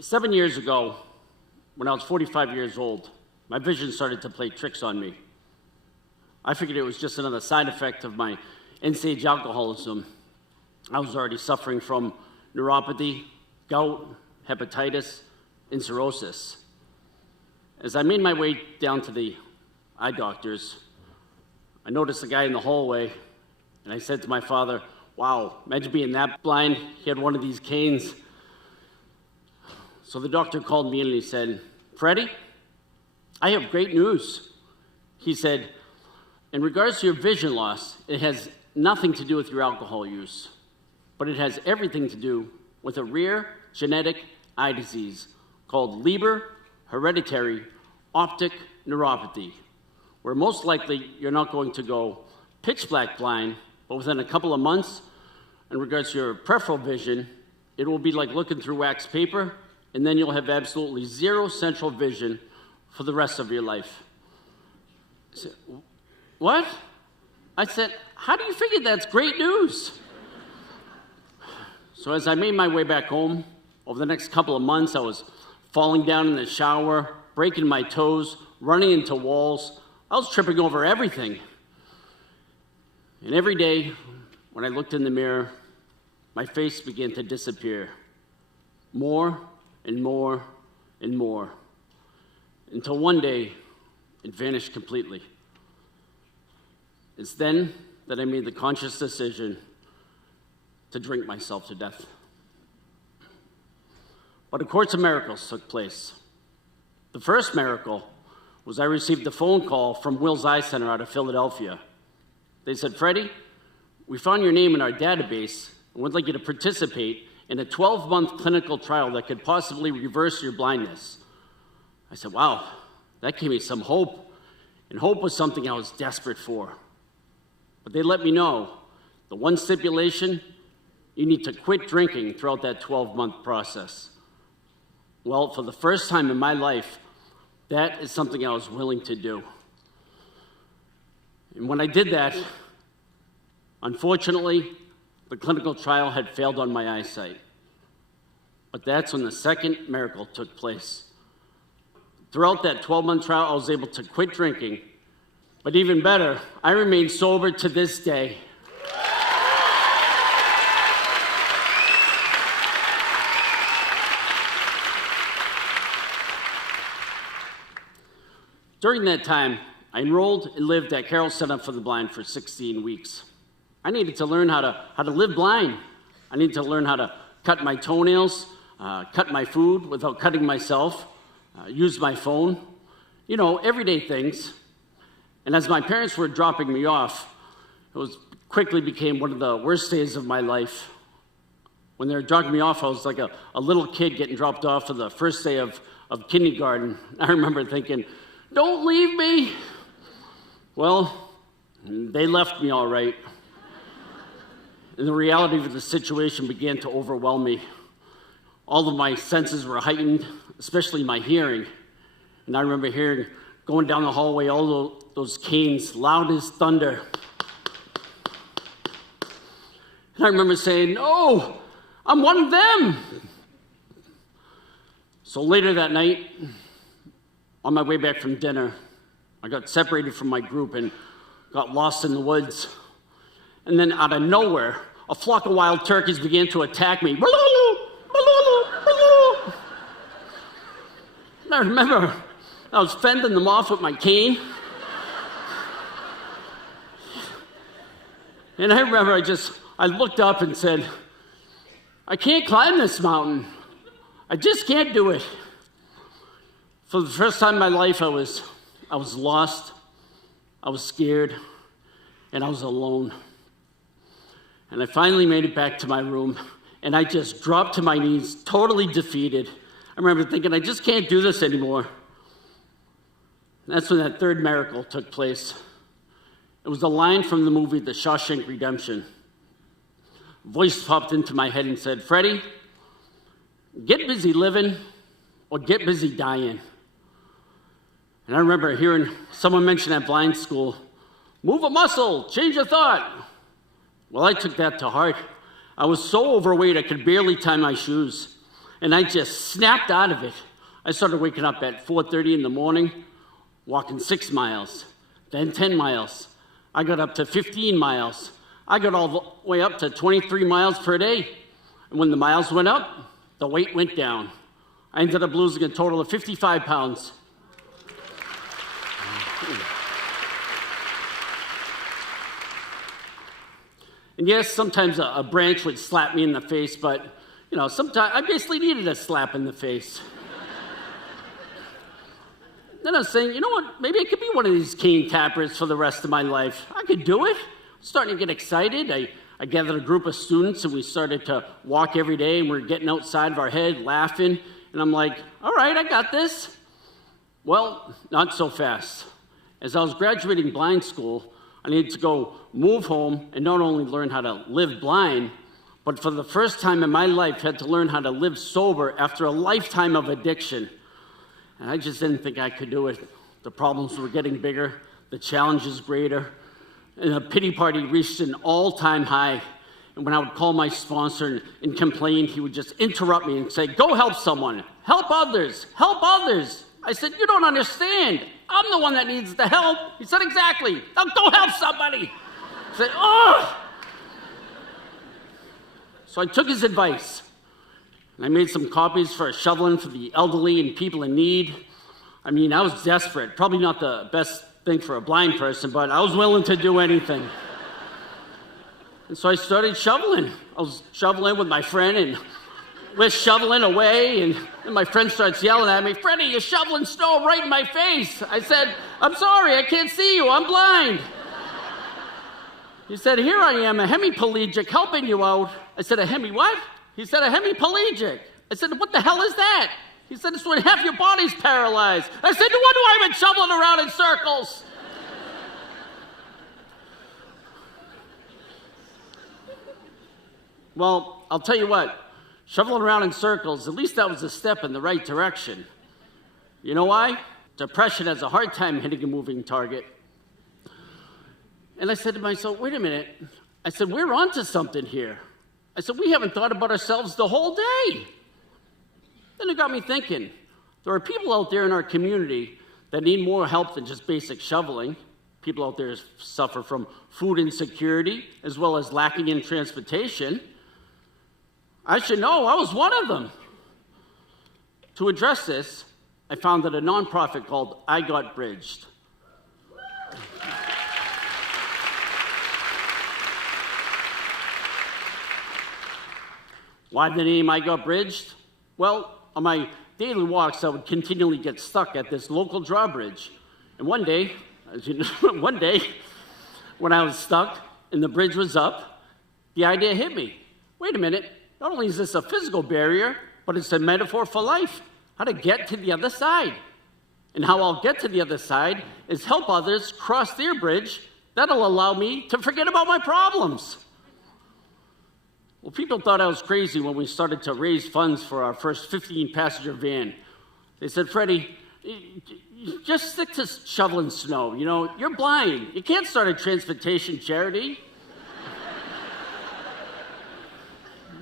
7 years ago, when I was 45 years old, my vision started to play tricks on me. I figured it was just another side effect of my end-stage alcoholism. I was already suffering from neuropathy, gout, hepatitis, and cirrhosis. As I made my way down to the eye doctors, I noticed a guy in the hallway, and I said to my father, "Wow, imagine being that blind. He had one of these canes." So the doctor called me in and he said, "Freddie, I have great news." He said, "In regards to your vision loss, it has nothing to do with your alcohol use, but it has everything to do with a rare genetic eye disease called Leber hereditary optic neuropathy, where most likely you're not going to go pitch black blind, but within a couple of months, in regards to your peripheral vision, it will be like looking through wax paper, and then you'll have absolutely zero central vision for the rest of your life." I said, "What?" I said, "How do you figure that's great news?" So as I made my way back home, over the next couple of months, I was falling down in the shower, breaking my toes, running into walls. I was tripping over everything. And every day, when I looked in the mirror, my face began to disappear. More and more and more. Until one day, it vanished completely. It's then that I made the conscious decision to drink myself to death. But a course of miracles took place. The first miracle was I received a phone call from Will's Eye Center out of Philadelphia. They said, "Freddie, we found your name in our database and would like you to participate in a 12-month clinical trial that could possibly reverse your blindness." I said, "Wow, that gave me some hope." And hope was something I was desperate for. But they let me know, the one stipulation, you need to quit drinking throughout that 12-month process. Well, for the first time in my life, that is something I was willing to do. And when I did that, unfortunately, the clinical trial had failed on my eyesight. But that's when the second miracle took place. Throughout that 12-month trial, I was able to quit drinking. But even better, I remain sober to this day. During that time, I enrolled and lived at Carroll Center for the Blind for 16 weeks. I needed to learn how to live blind. I needed to learn how to cut my toenails, cut my food without cutting myself, use my phone, everyday things. And as my parents were dropping me off, it quickly became one of the worst days of my life. When they were dropping me off, I was like a little kid getting dropped off for the first day of kindergarten. I remember thinking, "Don't leave me." Well, they left me all right. And the reality of the situation began to overwhelm me. All of my senses were heightened, especially my hearing. And I remember hearing, going down the hallway, all those canes, loud as thunder. And I remember saying, "No, I'm one of them." So later that night, on my way back from dinner, I got separated from my group and got lost in the woods. And then out of nowhere, a flock of wild turkeys began to attack me. And I remember I was fending them off with my cane. And I remember I looked up and said, "I can't climb this mountain. I just can't do it." For the first time in my life, I was lost, I was scared, and I was alone. And I finally made it back to my room, and I just dropped to my knees, totally defeated. I remember thinking, I just can't do this anymore. And that's when that third miracle took place. It was a line from the movie The Shawshank Redemption. A voice popped into my head and said, "Freddie, get busy living or get busy dying." And I remember hearing someone mention at blind school, "Move a muscle, change a thought." Well, I took that to heart. I was so overweight I could barely tie my shoes. and I just snapped out of it. I started waking up at 4:30 in the morning, walking 6 miles, then 10 miles. I got up to 15 miles. I got all the way up to 23 miles per day. And when the miles went up, the weight went down. I ended up losing a total of 55 pounds. And yes, sometimes a branch would slap me in the face, but sometimes I basically needed a slap in the face. Then I was saying, you know what, maybe I could be one of these cane tappers for the rest of my life. I could do it. I'm starting to get excited. I gathered a group of students, and we started to walk every day, and we were getting outside of our head, laughing. And I'm like, all right, I got this. Well, not so fast. As I was graduating blind school, I needed to go move home and not only learn how to live blind, but for the first time in my life, had to learn how to live sober after a lifetime of addiction. And I just didn't think I could do it. The problems were getting bigger, the challenges greater, and the pity party reached an all-time high. And when I would call my sponsor and complain, he would just interrupt me and say, go help someone, help others, help others. I said, you don't understand. I'm the one that needs the help. He said, exactly. Now go help somebody. I said, oh. So I took his advice. And I made some copies for shoveling for the elderly and people in need. I mean, I was desperate. Probably not the best thing for a blind person, but I was willing to do anything. And so I started shoveling. I was shoveling with my friend, and we're shoveling away, and then my friend starts yelling at me, Freddie, you're shoveling snow right in my face. I said, I'm sorry, I can't see you, I'm blind. He said, here I am, a hemiplegic, helping you out. I said, a hemi what? He said, a hemiplegic. I said, what the hell is that? He said, it's when half your body's paralyzed. I said, no wonder I've been shoveling around in circles. Well, I'll tell you what, shoveling around in circles, at least that was a step in the right direction. You know why? Depression has a hard time hitting a moving target. And I said to myself, wait a minute. I said, we're onto something here. I said, we haven't thought about ourselves the whole day. Then it got me thinking, there are people out there in our community that need more help than just basic shoveling. People out there suffer from food insecurity as well as lacking in transportation. I should know, I was one of them. To address this, I founded a nonprofit called I Got Bridged. Why the name I Got Bridged? Well, on my daily walks, I would continually get stuck at this local drawbridge. And one day, when I was stuck and the bridge was up, the idea hit me. Wait a minute, not only is this a physical barrier, but it's a metaphor for life, how to get to the other side. And how I'll get to the other side is help others cross their bridge. That'll allow me to forget about my problems. Well, people thought I was crazy when we started to raise funds for our first 15-passenger van. They said, Freddie, just stick to shoveling snow. You're blind. You can't start a transportation charity.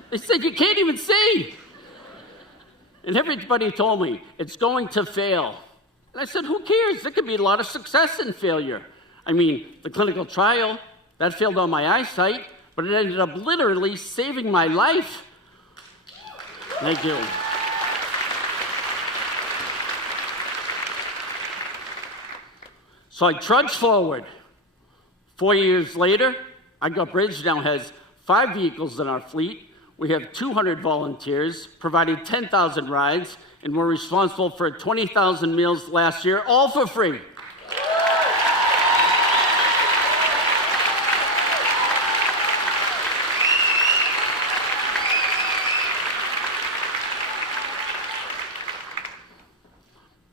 They said, you can't even see. And everybody told me, it's going to fail. And I said, who cares? There could be a lot of success in failure. I mean, the clinical trial, that failed on my eyesight, but it ended up literally saving my life. Thank you. So I trudged forward. 4 years later, I Got Bridged now has 5 vehicles in our fleet. We have 200 volunteers, provided 10,000 rides, and we're responsible for 20,000 meals last year, all for free.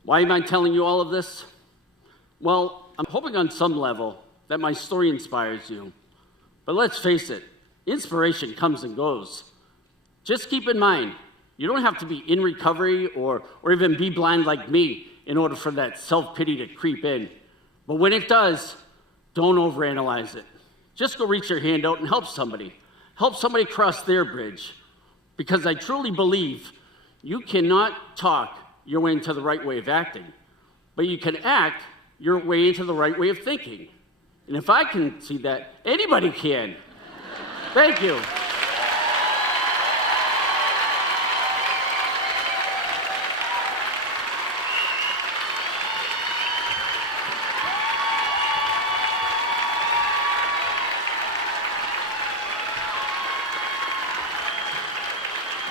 Why am I telling you all of this? Well, I'm hoping on some level that my story inspires you. But let's face it, inspiration comes and goes. Just keep in mind, you don't have to be in recovery or even be blind like me in order for that self-pity to creep in. But when it does, don't overanalyze it. Just go reach your hand out and help somebody. Help somebody cross their bridge. Because I truly believe You cannot talk your way into the right way of acting, but you can act your way into the right way of thinking. And if I can see that, anybody can. Thank you.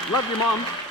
Love you, Mom.